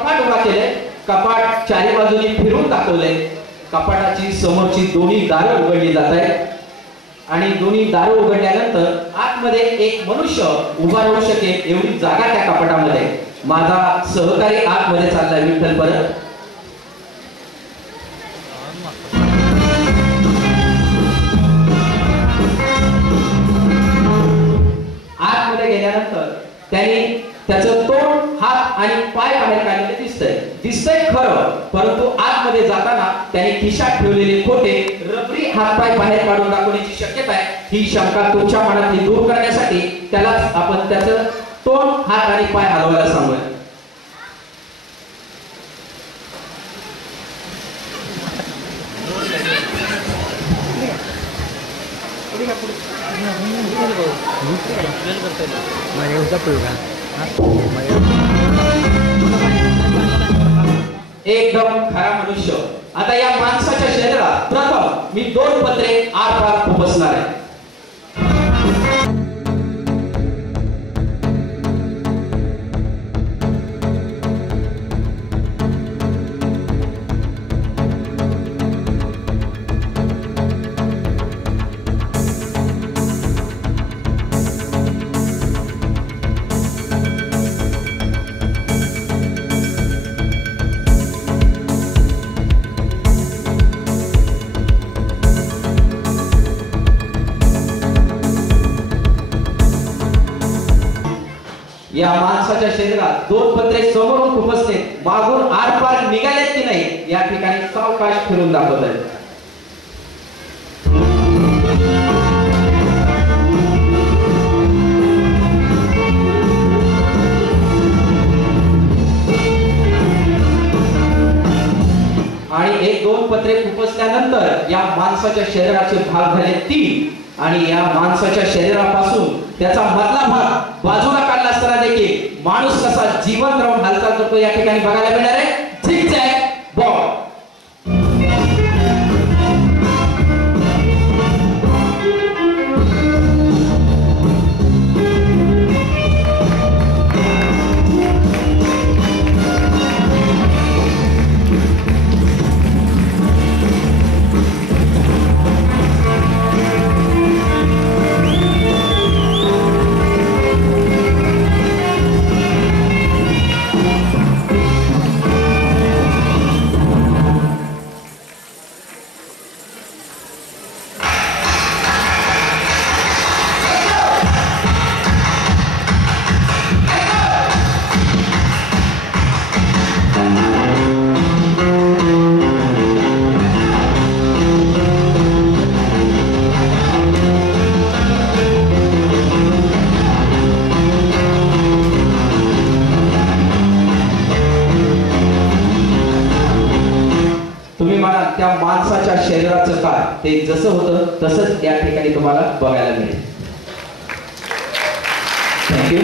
कपाट उभा केले, कपाट चारी बाजूनी फिरून दाखवले, कपाटाची समोरची दोन्ही दारं उघडली जात आहेत आणि दोन्ही दारं उघडल्यानंतर आतमध्ये एक मनुष्य उभा राहू शकेल एवढी जागा त्या कपाटामध्ये. माझा सहकारी आतमध्ये चाललाय विठ्ठल परत. आतमध्ये गेल्यानंतर त्यांनी त्याचं तोंड, हात आणि पाय बाहेर काढलेले दिसतंय खरं, परंतु आतमध्ये जाताना त्यांनी खिशात ठेवलेले खोटे रबरी हातपाय बाहेर काढून दाखवण्याची शक्यता आहे. ही शंका तुमच्या मनातली दूर करण्यासाठी त्याला आपण त्याचं तोंड, हात आणि पाय हलवायला सांगूया. एकदम खरा मनुष्य. आता या माणसाच्या शरीरात प्रथम मी 2 पत्रे आरपार खुपसणार आहे. या माणसाच्या शरीरात 2 पत्रे समोरून खुपसले, मागून आरपार निघालेत की नाही या ठिकाणी सावकाश फिरून दाखवत आहेत. आणि 1-2 पत्रे खुपसल्यानंतर या माणसाच्या शरीराचे भाग झाले 3 आणि या माणसाच्या शरीरापासून त्याचा मधला भाग बाजूला काढला असताना देखील माणूस कसा जिवंत राहून हालचाल करतो या ठिकाणी बघायला मिळणार आहे. Zigzag ball. त्या माणसाच्या शरीराचं काय ते जसं होतं तसंच या ठिकाणी तुम्हाला बघायला मिळेल. थँक्यू.